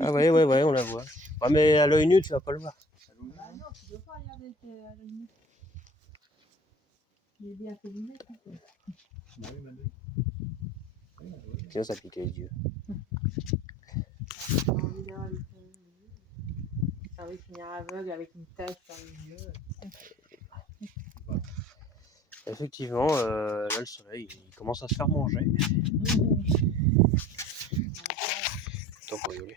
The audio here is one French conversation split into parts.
Ah ouais, on la voit. Ouais, mais à l'œil nu, tu vas pas le voir. Bah non, tu dois pas regarder à l'œil nu. J'ai bien fait lunettes. Sinon, ça pique les yeux. J'ai envie d'avoir les yeux. J'ai envie de finir aveugle avec une tache dans les yeux. Effectivement, là, le soleil, il commence à se faire manger. Tant pour y aller.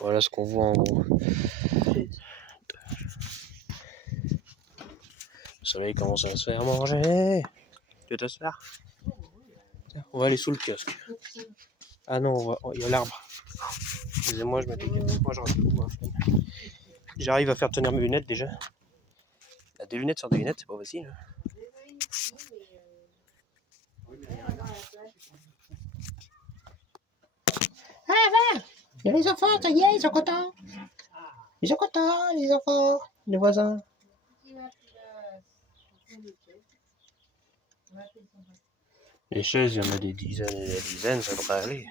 Voilà ce qu'on voit en gros. Le soleil commence à se faire manger. Tu veux t'asseoir? Tiens, on va aller sous le kiosque. Ah non, il y a l'arbre. Excusez-moi, je m'étais cassé. Moi, j'arrive à faire tenir mes lunettes déjà. Des lunettes sur des lunettes, c'est pas facile. Ah, va! Il y a les enfants, ça y est, ils sont contents. Ils sont contents, les enfants, les voisins. Les chaises, il y en a des dizaines et des dizaines, ça devrait aller.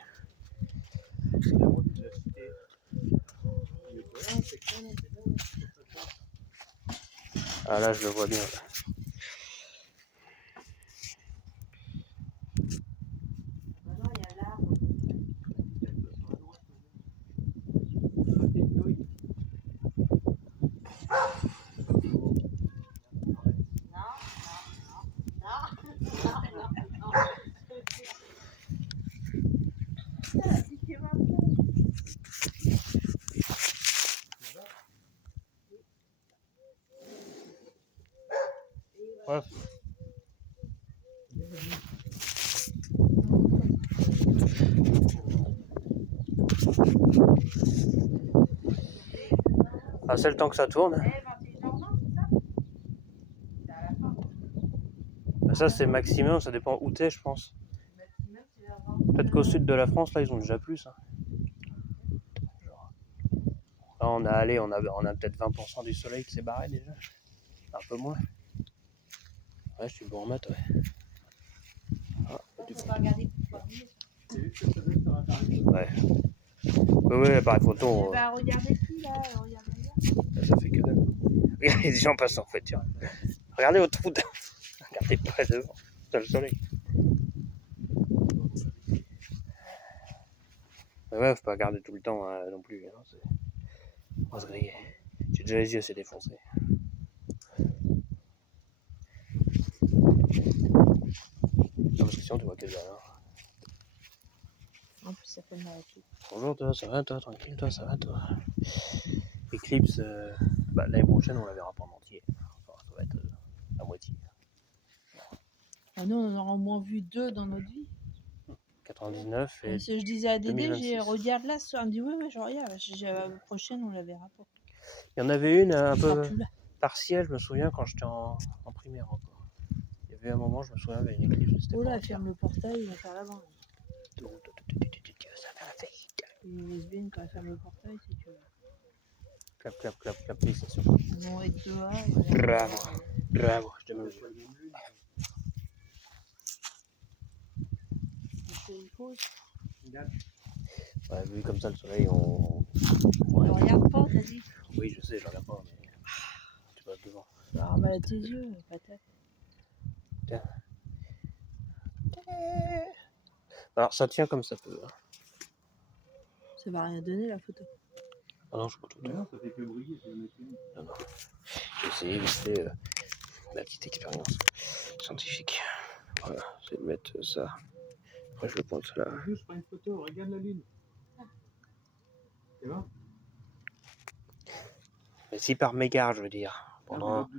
Ah là, je le vois bien. Là. Ouais. Ah, c'est le temps que ça tourne. Ah, ça, c'est maximum, ça dépend où t'es, je pense. Peut-être qu'au sud de la France, là, ils ont déjà plus. Hein. Là, on a peut-être 20% du soleil qui s'est barré déjà. Un peu moins. Ouais, je suis bon en maths, ouais. Ah, ouais. Ouais, l'appareil photo. Bah, regardez plus là, regardez là. Ça fait que dalle. Regardez, les gens passent en fait, tiens. Regardez au trou. Regardez pas devant. Dans le soleil. Mais ouais, faut pas regarder tout le temps non plus. Hein, on va se griller. J'ai déjà les yeux assez défoncés. Non, parce que sinon, tu vois que dalle. Hein. En plus, ça fait mal à tout. Bonjour, toi, ça va, toi, tranquille, toi, ça va, toi. Eclipse, l'année prochaine, on la verra pas en entier. Enfin, ça va être à moitié. Ah, nous, on en aura au moins vu 2 dans notre vie. 99 et. Si je disais à Dédé, 2026. regarde là, ça me dit oui, je regarde. La prochaine, on la verra pas. Il y en avait une un Il sera peu plus là. partielle, je me souviens, quand j'étais en primaire encore. Il y avait un moment, je me souviens, il y avait une éclipse. Oh là, ferme le portail, il va faire l'avant. Ça va vite. Une lesbienne, quand elle ferme le portail, c'est que. Clap, clap, clap, clap, félicitations. Ils vont être dehors. Bravo, bravo, je te mesure. Ouais, vu comme ça, le soleil, on. Ne regarde pas, t'as dit. Oui, je sais, je regarde pas, mais. Tu passes devant. Ah, bah, tes yeux, patate. Tiens. Alors, ça tient comme ça peut. Hein. Ça va rien donner, la photo. Ah non, je peux tout dire. Non, ça fait que briller. Non, non. J'ai essayé vite fait la petite expérience scientifique. Voilà, c'est de mettre ça. Après, je le pointe là. Je prends une photo, regarde la lune. C'est bon? Mais si par mégarde, je veux dire. Pendant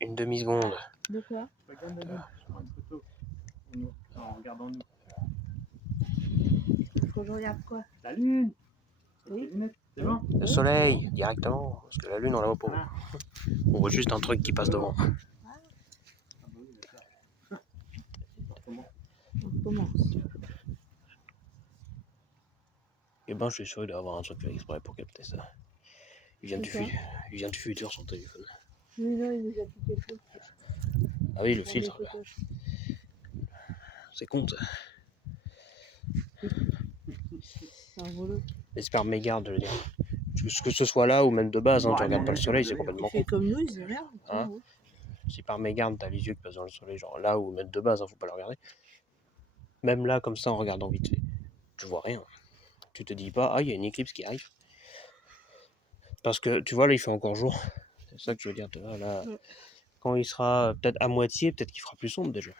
une demi-seconde. De quoi? Regarde la lune, je prends une photo. En regardant nous. Faut que je regarde quoi? La lune! Oui. C'est bon? Le soleil, directement. Parce que la lune, on la voit pas. Voilà. On voit juste un truc qui passe devant. On commence. copain, je suis sûr, il doit avoir un truc fait exprès pour capter ça. Il vient du futur, son téléphone. Oui, non, il nous a piqué le truc. Ah oui, le Pour des filtre, là. photos. C'est con, ça. C'est un volo. J'espère mégarde, je veux dire. Que ce soit là ou même de base, hein, tu regardes pas le soleil, c'est Il complètement fait con. comme nous, il regarde. Hein? Si par mégarde, t'as les yeux qui passent dans le soleil, genre là ou même de base, hein, faut pas le regarder. Même là, comme ça, en regardant vite fait, tu vois rien. Tu te dis pas, ah, il y a une éclipse qui arrive. Parce que, tu vois, là, il fait encore jour. C'est ça que je veux dire, tu vois, là. Ouais. Quand il sera peut-être à moitié, peut-être qu'il fera plus sombre déjà.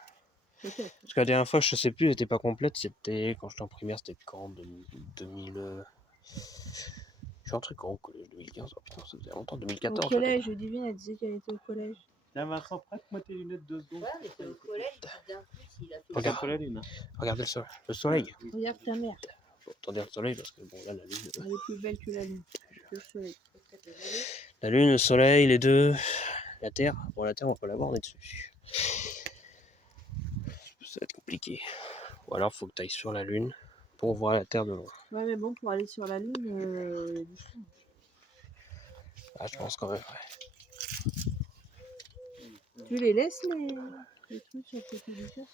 Peut-être. Parce que la dernière fois, je sais plus, elle était pas complète, c'était quand j'étais en primaire, c'était quand 2000. Je suis entré quand au collège 2015. Oh putain, ça faisait longtemps, 2014. Au collège, Divine, elle disait qu'elle était au collège. Tiens, Vincent, prête-moi tes lunettes 2 secondes. Ouais, mais c'est au collège, puis d'un coup, il a fait Regarde. Pas la lune. Hein. Regardez le soleil. Regarde ta mère. Faut autant dire le soleil parce que bon, là, la lune. Elle est plus belle que la lune. Que le soleil. La lune, le soleil, les deux. La terre. Bon, la terre, on peut la voir, on est dessus. Ça va être compliqué. Ou alors, faut que tu ailles sur la lune pour voir la terre de loin. Ouais, mais bon, pour aller sur la lune, il y a du chemin. Ah, je pense quand même, ouais. Tu les laisses, les trucs sur le côté du cœur?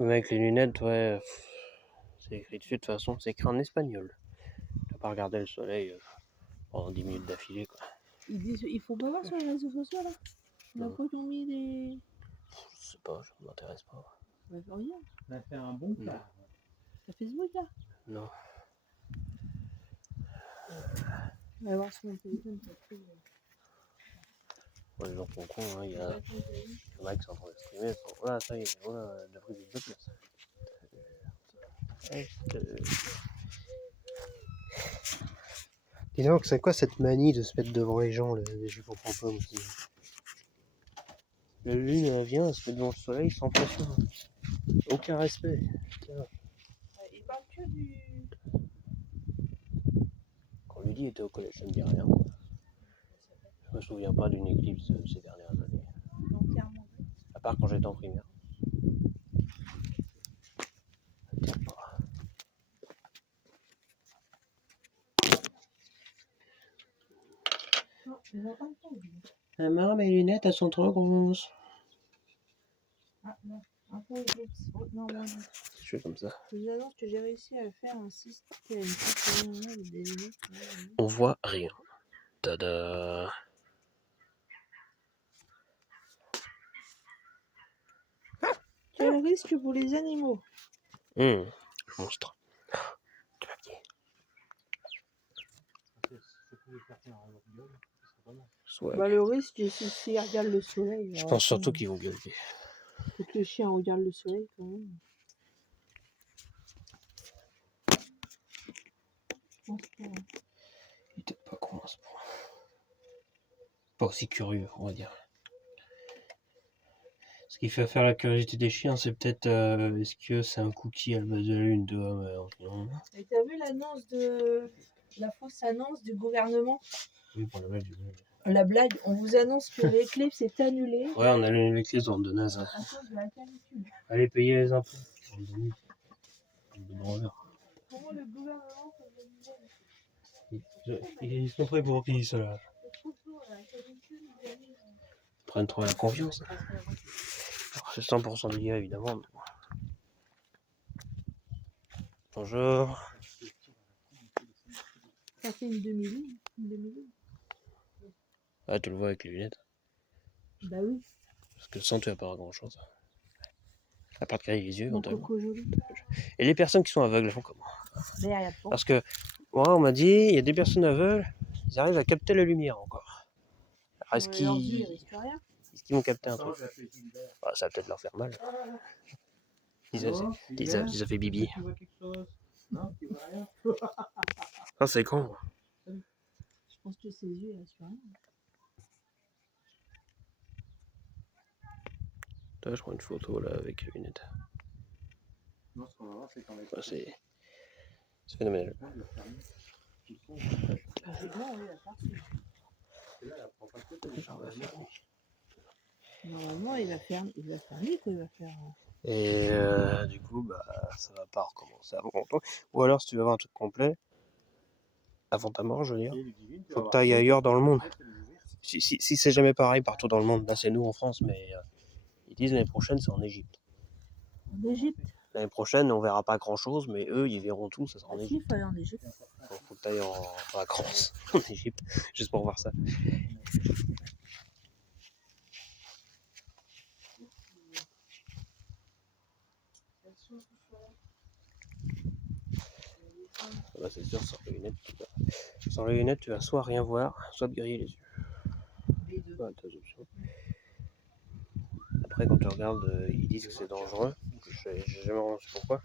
Même avec les lunettes, ouais. C'est écrit dessus, de toute façon, c'est écrit en espagnol. Tu vas pas regarder le soleil pendant 10 minutes d'affilée, quoi. Ils disent, il faut pas voir sur les réseaux sociaux, là. On a Non. pas mis des... Je sais pas, ça m'intéresse pas. Bah, regarde, On a fait un bon plat. sur Facebook, là. Non. On va voir sur mon téléphone, ça se trouve. Ouais, les gens sont cons, hein. Il y a un mec qui est en train de streamer. Voilà, ça y est, voilà, la prise de place. Dis donc, c'est quoi cette manie de se mettre devant les gens, je comprends pas, moi. La lune, elle vient, elle se met devant le soleil sans pression. Aucun respect. Tiens. Il parle que du... Quand Lydie était au collège, ça me dit rien. Je me souviens pas d'une éclipse ces dernières années. Entièrement. À part quand j'étais en primaire. Ça me tient pas. Non, je les entends pas. Ah, maman, mes lunettes, elles sont trop grosses. Ah, non. Un peu éclipse. Oh, non, moi, non. Je fais comme ça. Je vous annonce que j'ai réussi à faire un système qui a une petite des lunettes. On voit rien. Tada. Quel risque pour les animaux? Monstre. Du papier. Soit. Bah, le risque, c'est s'ils regardent le soleil. Je alors pense après, surtout qu'ils vont gueuler. faut que le chien regarde le soleil quand même. Je pense pas. Il était pas con à ce point. Pas aussi curieux, on va dire. Ce qui fait faire la curiosité des chiens, c'est peut-être est-ce que c'est un cookie à la base de la lune de non. Et t'as vu l'annonce de... La fausse annonce du gouvernement? Oui, pour la blague. La blague, on vous annonce que l'éclipse est annulée Ouais, on a l'éclipse dans de naze. à cause de la canicule. Allez payer les impôts. Comment le gouvernement peut annuler? Ils sont prêts pour payer ça là. C'est trop chaud, la canicule, ils annulent. Ils prennent trop la confiance. Alors, c'est 100% des gars évidemment. Mais bon. Bonjour. Ça fait une demi-lune. Une demi-lune. Ah, tu le vois avec les lunettes. Bah oui. Parce que sans, tu vas pas voir grand chose. À part de caler les yeux, Mon éventuellement. coco joli. Et les personnes qui sont aveugles, elles font comment? Mais regarde pas. Parce que, moi, on m'a dit, il y a des personnes aveugles, ils arrivent à capter la lumière encore. Alors, est-ce Leurs yeux, ils qu'ils risquent rien. vont capter un truc? Ah, ça va peut-être leur faire mal. Ils ont fait bibi. Tu vois quelque chose? Non, tu vois rien? Ah, c'est con. Je pense que ses yeux, ils risquent rien. Là, je prends une photo là avec les lunettes. Non, ce qu'on va voir, c'est qu'en Ah, c'est phénoménal. C'est bon, oui, la partie. Je vais refaire. Normalement, il va faire nuit, quoi. Il va faire. Et du coup, bah, ça va pas recommencer avant longtemps. Ou alors, si tu veux avoir un truc complet, avant ta mort, je veux dire, faut que tu ailles ailleurs dans le monde. Si c'est jamais pareil partout dans le monde, là c'est nous en France, mais ils disent l'année prochaine c'est en Égypte. En Égypte. L'année prochaine on verra pas grand chose, mais eux ils verront tout, ça sera en Ah, si, il Égypte. faut aller en Égypte. Faut que tu ailles en vacances en Égypte, juste pour voir ça. Bah, c'est sûr, sans les lunettes, tu vas soit rien voir, soit te griller les yeux. Les deux. Ouais, t'as des options. Après, quand tu regardes, ils disent que c'est dangereux. J'ai jamais remarqué pourquoi.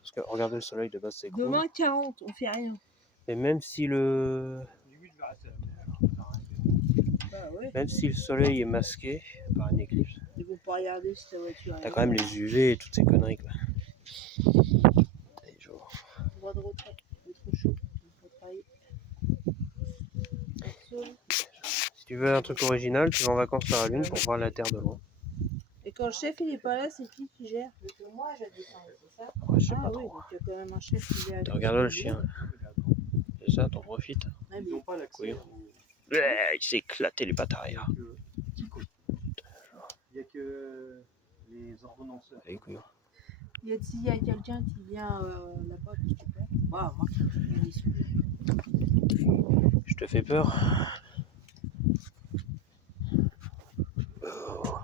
Parce que regarder le soleil de base, c'est cool. Demain 40, on fait rien. Mais même si le soleil est masqué par une éclipse, Ils vont pas regarder si ta voiture. t'as quand même les UV et toutes ces conneries quoi. T'as les jours. Droit de retraite, il fait trop chaud. Il faut travailler. Si tu veux un truc original, tu vas en vacances sur la Lune pour voir la Terre de loin. Et quand le chef il est pas là, c'est qui gère? Parce que moi je descends, c'est ça? Après, je sais Ah pas oui, trop. donc il y a quand même un chef qui gère. Regarde le chien. C'est ça, t'en profites. Ah, Ils n'ont pas l'accès. Il s'est éclaté les pattes arrière. Il n'y a que les ordonnanceurs. Allez, couillon. S'il y a quelqu'un qui vient là-bas, s'il te plaît. Waouh, moi je suis déçu. Je te fais peur. Oh.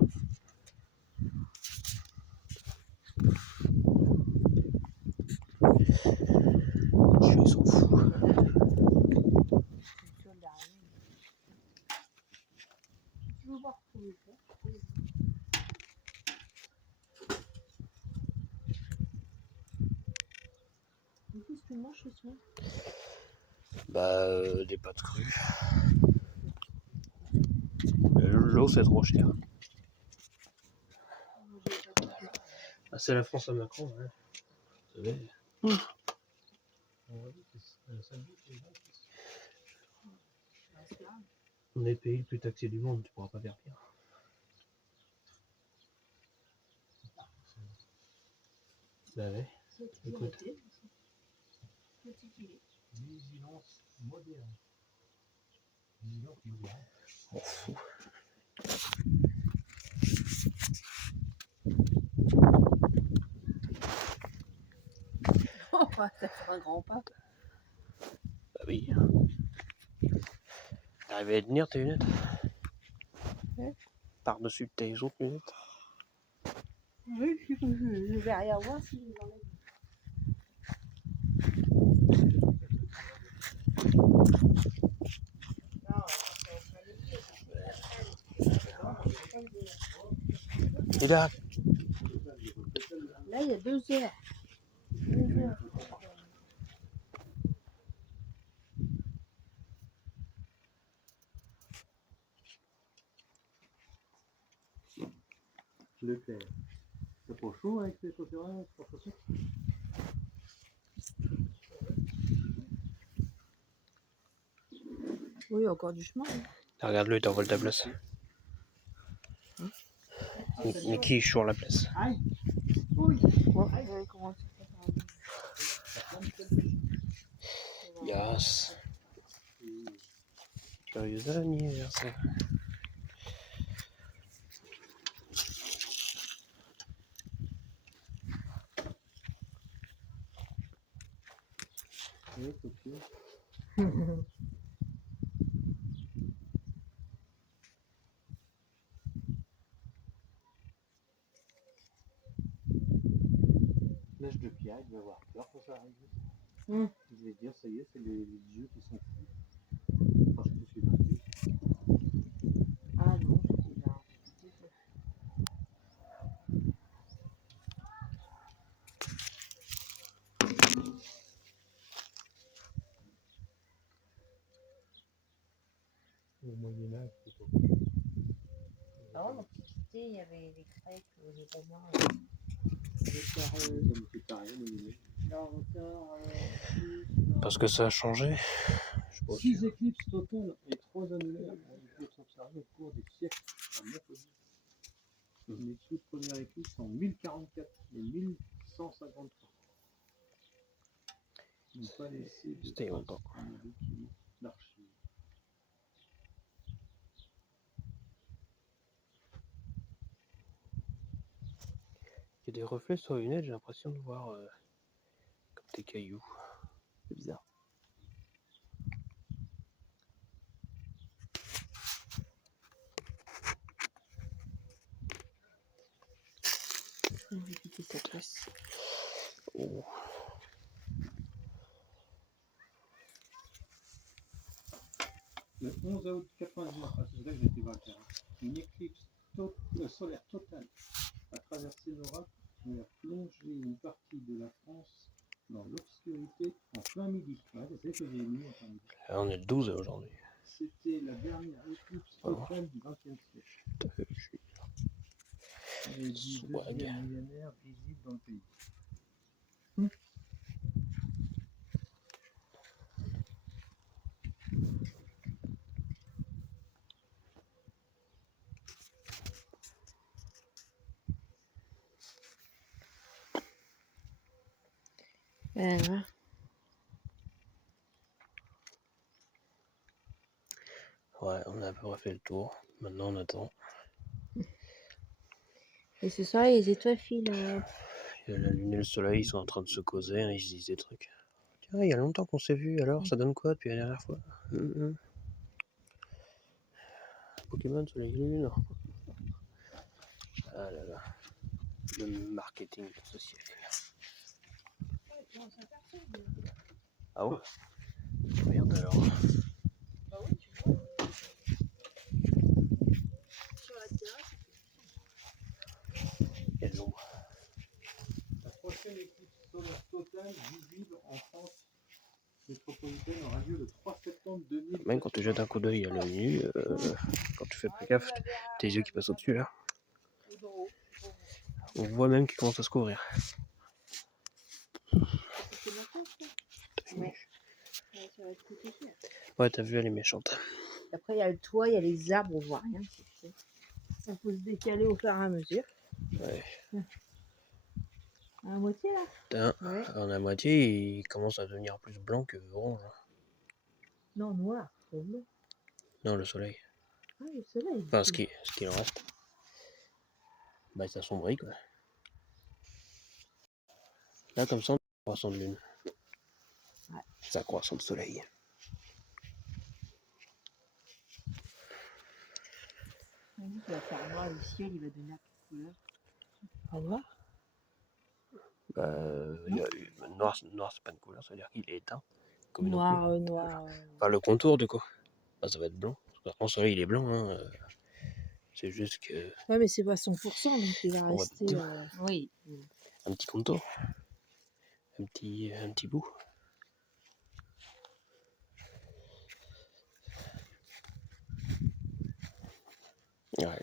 Ils sont fous. Tu veux voir ce que je fais? Qu'est-ce que tu manges ce soir? Bah, des pâtes crues. L'eau c'est trop cher. Ah, c'est la France à Macron, ouais. Vous savez. On est le pays le plus taxé du monde, tu pourras pas faire pire. Bah ouais, écoute. Vigilance moderne. Vigilance moderne. On fout. Oh, t'as fait un grand pas. Bah oui. T'arrives à tenir tes lunettes? Ouais. Par-dessus tes autres lunettes? Oui, je vais rien voir si je l'enlève. Et là, Là, il y a 2 heures. 2 heures. Leclerc. C'est pas chaud avec ces chaussures-là, c'est pas chaud. Oui, encore du chemin. regarde-le, il t'envole ta place. Mais qui est sur la place? Aïe! Oui! Ouais, comment tu fais ça? Yes. Joyeux anniversaire. Oui, c'est sûr. L'âge de Pierre, il va avoir peur quand ça arrive. Je vais dire, ça y est, c'est les dieux qui sont fous. Parce que je suis parti. Ah non, c'est déjà. Au Moyen-Âge, c'est pas. Avant l'Antiquité, il y avait les Grecs, les Romains, Parce que ça a changé. Je sais pas. 6 éclipses totales et 3 annulaires ont pu être observés au cours des siècles. Les toutes premières éclipses sont 1044 et 1153. Ils n'ont pas laissé de C'était longtemps. traces ni documents d'archives. Il y a des reflets sur les lunettes, j'ai l'impression de voir comme des cailloux. C'est bizarre. On va quitter cette place. Oh. Le 11 août 99, c'est là que j'ai été voir le terrain, une éclipse solaire totale a traversé l'Europe et a plongé une partie de la France dans l'obscurité en plein midi. Ouais, c'est ce que j'ai mis en plein midi. Là, on est le 12 aujourd'hui. C'était la dernière éclipse totale du XXe siècle. Et du Swag. deuxième millénaire visible dans le pays. Voilà. Ouais, on a à peu près fait le tour. Maintenant, on attend. Et ce soir, les étoiles filent. Il y a la lune et le soleil, ils sont en train de se causer, hein, ils se disent des trucs. Tiens, il y a longtemps qu'on s'est vu, alors ça donne quoi depuis la dernière fois? Pokémon, soleil, lune. Ah là là. Le marketing social. Ah ouais? Merde alors. Bah oui, tu vois. Sur la terrasse. Il y a de l'ombre. La prochaine éclipse solaire totale visible en France métropolitaine aura lieu le 3 septembre 2000. Même quand tu jettes un coup d'œil à l'œil nu, quand tu fais pas gaffe, tes yeux qui passent au-dessus là. On voit même qu'il commence à se couvrir. Ouais. Ouais, ça va être compliqué. Ouais, t'as vu, elle est méchante. Après, il y a le toit, il y a les arbres, on voit rien. Il faut se décaler au fur et à mesure. Ouais. À la moitié là. Putain, Ouais. en la moitié, il commence à devenir plus blanc que orange. Non, noir, c'est bleu. Non, le soleil. Ah, le soleil. Enfin, ce qu'il en reste. Bah, ça assombrit quoi. Là, comme ça, on a un croissant de lune. Ouais. C'est un croissant de soleil. Il va faire noir, le ciel, il va donner à quelle couleur? En noir. Noir, c'est pas une couleur, ça veut dire qu'il est éteint. Comme une Noir, ampoule. noir. Enfin, le contour du coup. Bah, ça va être blanc. Parce que le soleil, il est blanc. Hein. C'est juste que. Ouais, mais c'est pas 100%, donc il va On va rester. tout. Oui. Un petit contour. Un petit bout. Ouais.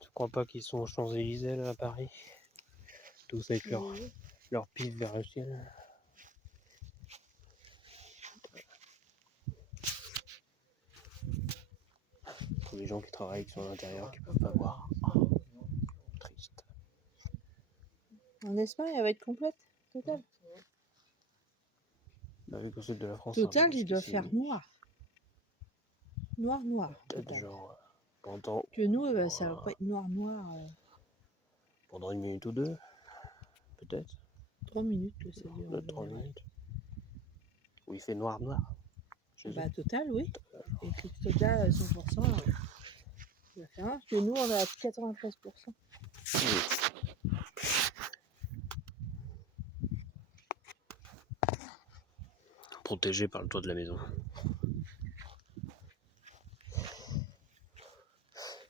Je crois pas qu'ils sont aux Champs-Élysées là à Paris. Tous avec leur pif vers le ciel. Pour les gens qui travaillent, qui sont à l'intérieur, qui peuvent pas voir. Oh, triste. En Espagne, elle va être complète, totale. Bah, vu qu'au sud de la France, Total, il doit faire noir. Noir, noir. Peut-être Total. genre pendant. Que nous, ça va pas être noir, noir. Pendant une minute ou deux. Peut-être. 3 minutes que ça dure. 2-3 minutes. Où il fait noir, noir. Bah, total, oui. Éclipse totale à 100%. Il va faire noir. Parce que nous, on est à 93%. Protégé par le toit de la maison.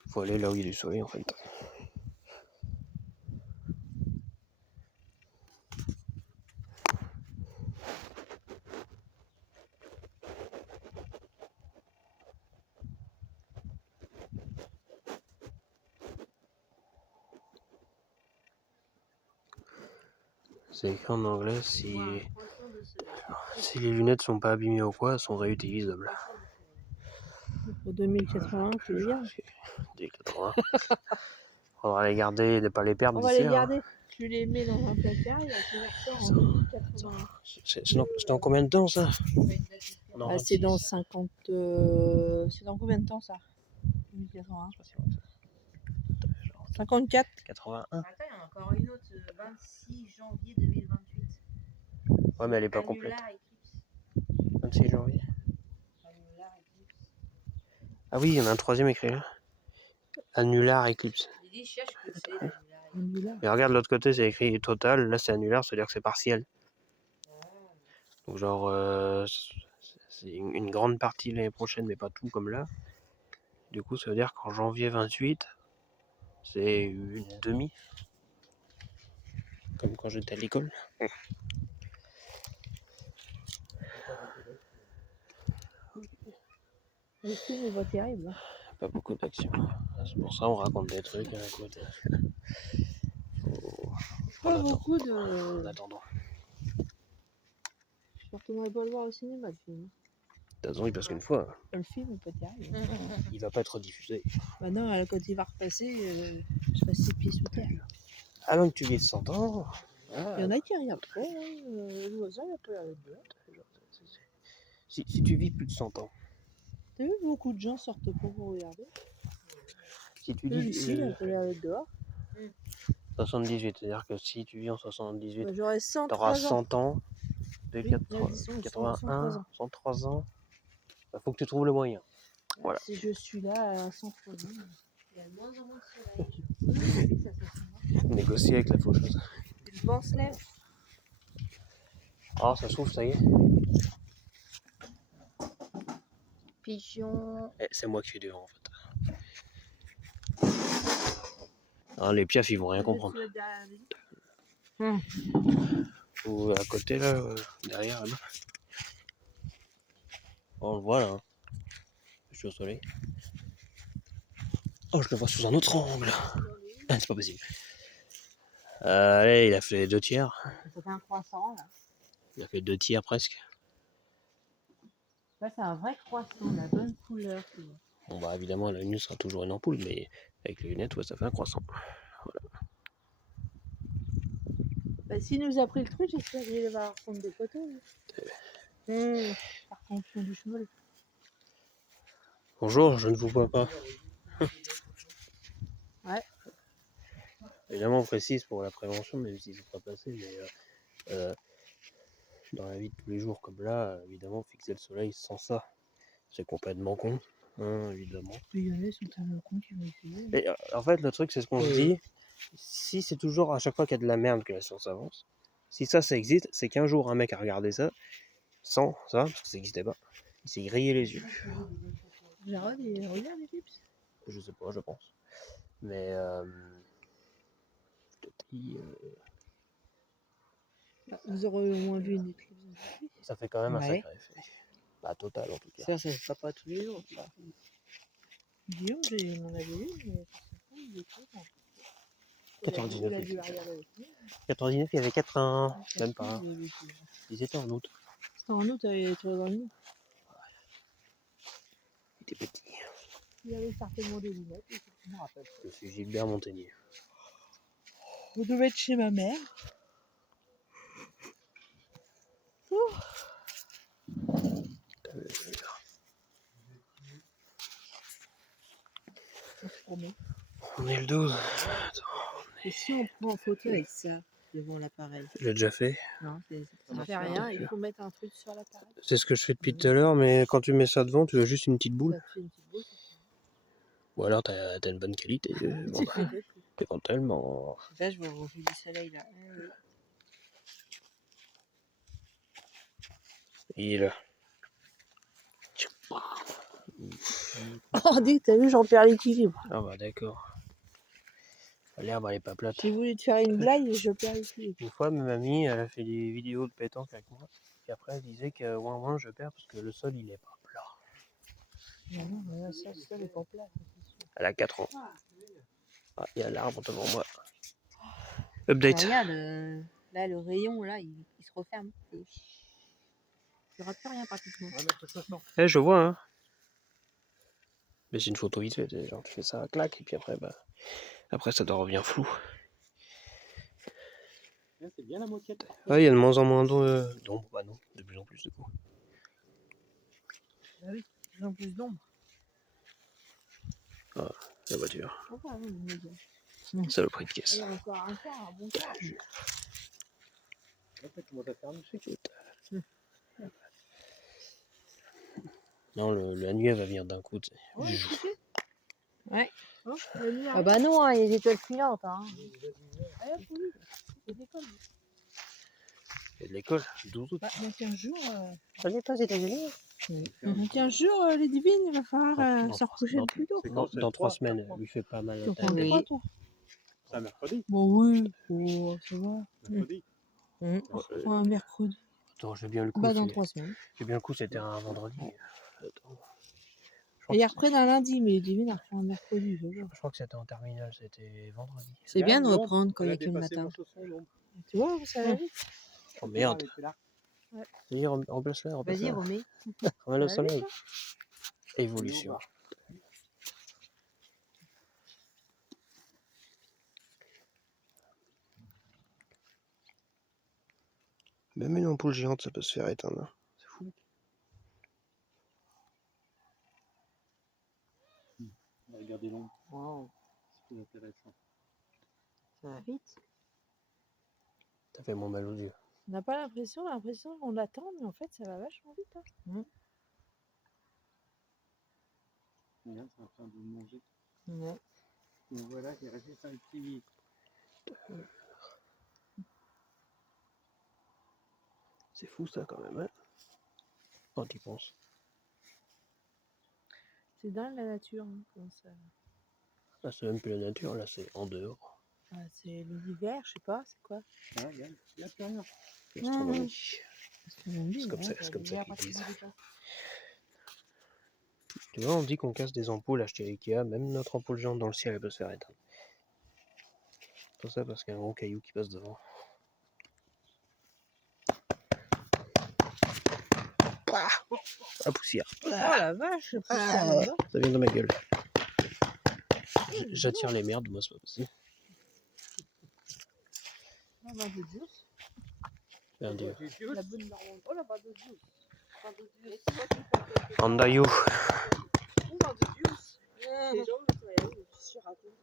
Faut aller là où il y a du soleil en fait. C'est écrit en anglais si Si les lunettes sont pas abîmées ou quoi, elles sont réutilisables. Pour 2081, tu les gardes. Des 80. Faudra les garder et ne pas les perdre On va d'ici les là. garder. Tu les mets dans un placard, il va tenir ça en 2081. C'est dans combien de temps ça? Non, Ah, c'est dans 50. C'est dans combien de temps ça? 2081. 54. 81. Attends, il y en a encore une autre, 26 janvier 2028. Ouais, mais elle est pas complète. Annular Eclipse. 26 janvier. Annular Eclipse. Ah oui, il y en a un troisième écrit là. Annular Eclipse. J'ai dit, cherche ce que c'est l'annular Eclipse. Annular. Et regarde, de l'autre côté, c'est écrit total. Là, c'est annular, c'est-à-dire que c'est partiel. Donc, genre, c'est une grande partie l'année prochaine, mais pas tout comme là. Du coup, ça veut dire qu'en janvier 28, c'est une demi. Comme quand j'étais à l'école. Le film, il va terrible. Hein. Pas beaucoup d'action. C'est pour ça on raconte des trucs à côté. Pas En beaucoup En de. attendant. Je retournerai pas le voir au cinéma, le film. De toute façon, il passe qu'une fois. Le film, il peut terrible. Il va pas être diffusé. Bah non, quand il va repasser, je passe 6 pieds sous terre. Avant que tu vives 100 ans. Il y en a qui regardent trop. Le voisin, il a pas l'air d'être bien. Si tu vis plus de 100 ans. T'as vu, beaucoup de gens sortent pas pour regarder. Si tu Eux, dis ici, il a pas l'air d'être dehors. 78, c'est-à-dire que si tu vis en 78, Bah, j'aurais tu auras 103 ans. 100 ans, de Oui, 81, 103 ans. 103 ans. Il faut que tu trouves le moyen. Voilà. Si je suis là à 103 ans. Il y a de moins en moins de soleil. Oui, ça se sent. Négocier avec la faucheuse. Le vent se lève. Ah, ça souffle, ça y est. Pigeon. C'est moi qui suis dehors en fait. Ah, les piafs, ils vont rien comprendre. Ou à côté là, derrière là. On le voit là. Hein. Je suis au soleil. Oh, je le vois sous un autre angle. Ah, c'est pas possible. Allez, il a fait 2 tiers. Ça fait un croissant là. Il a fait 2 tiers presque. Là, c'est un vrai croissant, la bonne couleur. Bon bah évidemment, la lumière sera toujours une ampoule, mais avec les lunettes, ouais, ça fait un croissant. Bah, s'il nous a pris le truc, j'espère qu'il va prendre des photos. Par contre, on du cheval. Bonjour, je ne vous vois pas. Ouais. Évidemment, on précise pour la prévention, même s'ils ne sont pas passés, mais dans la vie de tous les jours comme là, évidemment, fixer le soleil sans ça, c'est complètement con, hein, évidemment. Il y en a, ils sont tellement cons qu'ils vont essayer. Et, en fait, le truc, c'est ce qu'on se dit, si c'est toujours à chaque fois qu'il y a de la merde que la science avance, si ça existe, c'est qu'un jour un mec a regardé ça, sans ça, parce que ça n'existait pas, il s'est grillé les yeux. Gérard, il regarde l'Eclipse. Je sais pas, je pense. Mais je te dis, Vous aurez au moins vu une éclipse. ça fait quand même un Ouais. sacré effet. Bah, total en tout cas. Ça se fait pas tous les jours. Ça. Guillaume, on avait vu, mais il est trop grand. 99. Il a dû regarder avec nous. 99, il y avait 4 ans, même pas. Ils étaient en août. C'était en août, il était dans le nid. Il était petit. Il avait certainement des lunettes, je me rappelle. Je suis Gilbert Montagnier. On devait être chez ma mère. On se promet. On est le 12. Et si on prend en photo avec ça devant l'appareil? Je l'ai déjà fait. Non, ça ne fait rien, il faut mettre un truc sur l'appareil. C'est ce que je fais depuis tout à l'heure, mais quand tu mets ça devant, tu as juste une petite boule. Ça te fait une petite boule. Ou alors t'as une bonne qualité. Bon, éventuellement. Là, je vois au vu du soleil là. Il est là. Oh, dis, t'as vu, j'en perds l'équilibre. Ah bah d'accord. L'herbe elle est pas plate. J'ai voulu te faire une blague et je perds l'équilibre. Une fois, ma mamie, elle a fait des vidéos de pétanque avec moi. Et après, elle disait que moins je perds parce que le sol il est pas plat. Non, mais ça n'est pas plat. Elle a 4 ans. Ah, il y a l'arbre devant moi. Update. Regarde, là, le rayon, là, il se referme. Tu rates plus rien pratiquement. On va mettre le chausson. Eh, je vois, hein. Mais c'est une photo vite fait, genre tu fais ça, clac, et puis après, après ça te revient flou. Là, c'est bien la moquette. Ah, il y a de moins en moins d'ombre, bah non, de plus en plus du coup. Bah oui, de plus en plus d'ombre. La voiture, Oh, bah oui, mais bien. saloperie de caisse. Et encore un quart, un bon quart. Là, ça commence à faire un effet. Non, la nuit elle va venir d'un coup, tu sais. Ouais, tu sais. Ouais. Oh, la nuit Ah arrive. bah non, hein, il y a des étoiles filantes. Hein. Ah, hop, oui. C'est l'école. Et de l'école, 12 août. Bah, dans 15 jours, On est aux États-Unis. dans 15 jours, les divines, il va falloir Dans- se recoucher dans- plus tôt. C'est Dans, quand, c'est dans le 3 3, semaines, lui fait pas mal Tu la en tête. prends Oui. quoi, toi? C'est un mercredi. Bon, oui. Oh, ça va. Mercredi. Oh, un mercredi. Attends, j'ai bien le coup. Bah, dans 3 semaines. J'ai bien le coup, c'était un vendredi. Attends. Et ils reprennent un lundi, mais les divines, ils reprennent un mercredi. Je vois. Je crois que c'était en terminale, c'était vendredi. C'est bien de L'ombre, reprendre quand il elle n'y a a que le dépassé matin. mon chausson, l'ombre. Tu vois, ça va vite. Oh merde. Elle était là. Vas-y, remplace-la, Vas-y, remplace-la. remets. Remets le Ça va soleil. vite, Évolution. Même une ampoule géante, ça peut se faire éteindre. C'est fou. Regardez l'ombre, Wow, c'est plus intéressant. ça va vite. Ça fait moins mal aux yeux. On n'a pas l'impression qu'on attend, mais en fait, ça va vachement vite. Hein. Regarde, c'est en train de manger. Ouais. Donc voilà, il reste juste un petit. C'est fou ça quand même, hein. Quand tu y penses. C'est dingue la nature. Hein, comment ça... Là, c'est même plus la nature, là, c'est en dehors. Ah, c'est l'univers, je sais pas, c'est quoi? Ah, regarde, il n'y a plus rien. L'astronomie. C'est comme ça, Ouais, c'est comme ça qu'ils l'univers, disent. parce que Tu vois, on dit qu'on casse des ampoules achetées à Ikea, même notre ampoule géante dans le ciel, elle peut se faire éteindre. Tout ça parce qu'il y a un gros caillou qui passe devant. Ouah, la poussière. Oh la vache, ça Ça vient de ma gueule. J'attire les merdes, moi, c'est pas possible. La barre de juice. Un dieu. La bonne normande. Oh la barre de juice. La barre de juice. Andayou. La barre de juice. Les gens, je suis raconte.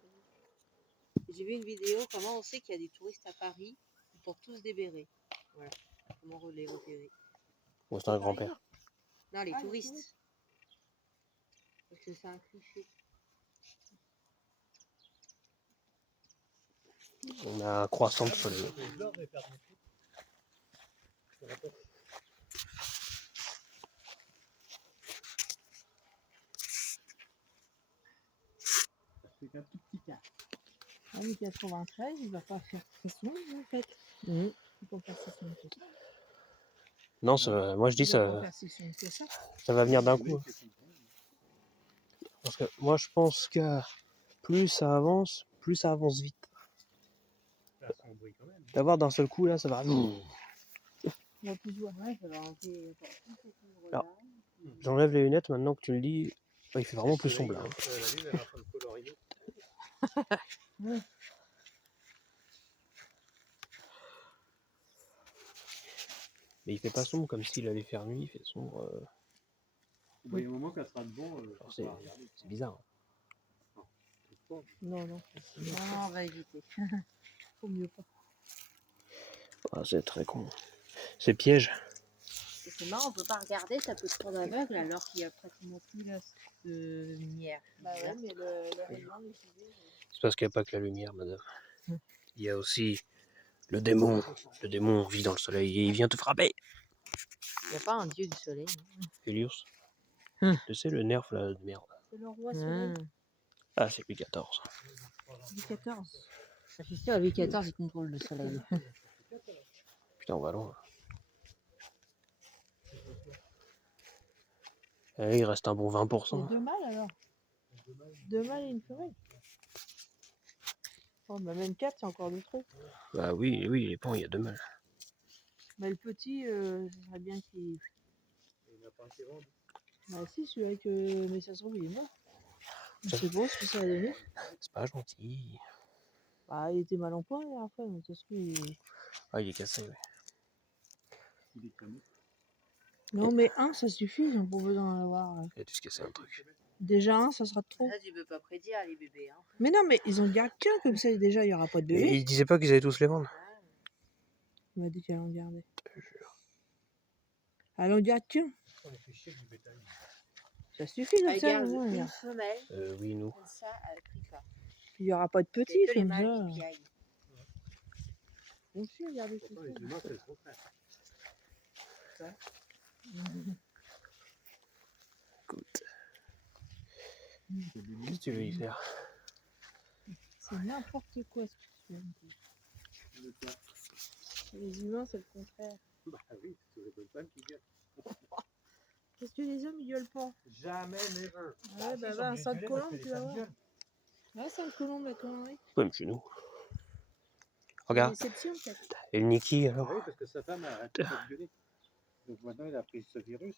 J'ai vu une vidéo, comment on sait qu'il y a des touristes à Paris, ils portent tous des bérets. Voilà, comment les repérer. Bon, c'est un grand-père. Non, les Ah, les touristes. Parce que c'est un cliché. On a un croissant de soleil. C'est qu'un tout petit cas. Ah, mais 93, il va pas faire très long, en fait. Il faut faire si long que ça. Non, moi je dis Il va pas ça, faire si long que ça. ça va venir d'un coup. Hein. Parce que moi je pense que plus ça avance vite. Ça a son bruit quand même. D'avoir d'un seul coup là, ça va. On va plus voir. Ouais, ça va enlever. Alors, j'enlève les lunettes maintenant que tu le dis. Il fait vraiment plus sombre là. La lune, elle est en train de colorier. Mais il fait pas sombre comme s'il allait faire nuit, il fait sombre. Oui. Au moment qu'elle sera de bon, Alors, c'est bizarre. Non, non. Non, on va éviter. Faut mieux pas. Ah, c'est très con. C'est piège. C'est marrant, on peut pas regarder, ça peut te prendre aveugle alors qu'il y a pratiquement plus de lumière. Bah ouais, mais le rayon, les UV. C'est parce qu'il n'y a pas que la lumière, madame. Il y a aussi le démon. Le démon vit dans le soleil et il vient te frapper. Il n'y a pas un dieu du soleil. Helios. Tu sais, le nerf là, de merde. C'est le roi soleil. Ah, c'est Louis XIV. Du 14. Je suis sûr, à Louis XIV, il contrôle le soleil. Putain, on va loin. Eh, il reste un bon 20%. Il y a 2 mâles alors. 2 mâles et une femelle. Oh, bah même 4, c'est encore des trucs. Bah oui, les pans, il y a 2 mâles. Mais le petit, ce serait bien qu'il n'a pas été vendu. Bah si, celui avec mais ça se trouve, il est mort. Je sais pas ce que ça a donné. C'est pas gentil. Bah, il était mal en point la dernière fois, donc ça se trouve, il... Ah, il est cassé, ouais. Il est connu. Non, mais un, ça suffit, ils ont pas besoin d'en avoir. Il a dû se casser un truc. Déjà un, ça sera trop. Ça, tu peux pas prédire les bébés. Hein. Mais non, mais ils en gardent qu'un, comme ça, déjà, il y aura pas de Et bébé. il disait pas qu'ils allaient tous les vendre. Ah, Il m'a dit qu'elle en gardait. Je te jure. Elle en garde qu'un. On est fait chier du bétail. Ça suffit, comme elle ça, garde au moins, une femelle, Oui, nous. comme ça, elle crie pas. il y aura pas de C'est petits, que les comme mâles ça. qui piaillent. Bon, si, regardez tout Pourtant, les ça. humains, c'est le contraire. Écoute. Qu'est-ce que tu veux y faire? C'est n'importe quoi, ce que tu viens de dire. Le cas. Les humains, c'est le contraire. Bah oui, c'est les bonnes femmes qui gueulent. Parce que les hommes, ils gueulent pas. Jamais, never. Ouais, bah, va, un sang de colombe, tu vas voir. Ouais, c'est un colombe, la connerie. Même chez nous. Regarde. Déception, peut-être. Et le Niki, alors? Oui, parce que sa femme a arrêté de gueuler. Donc maintenant, il a pris ce virus.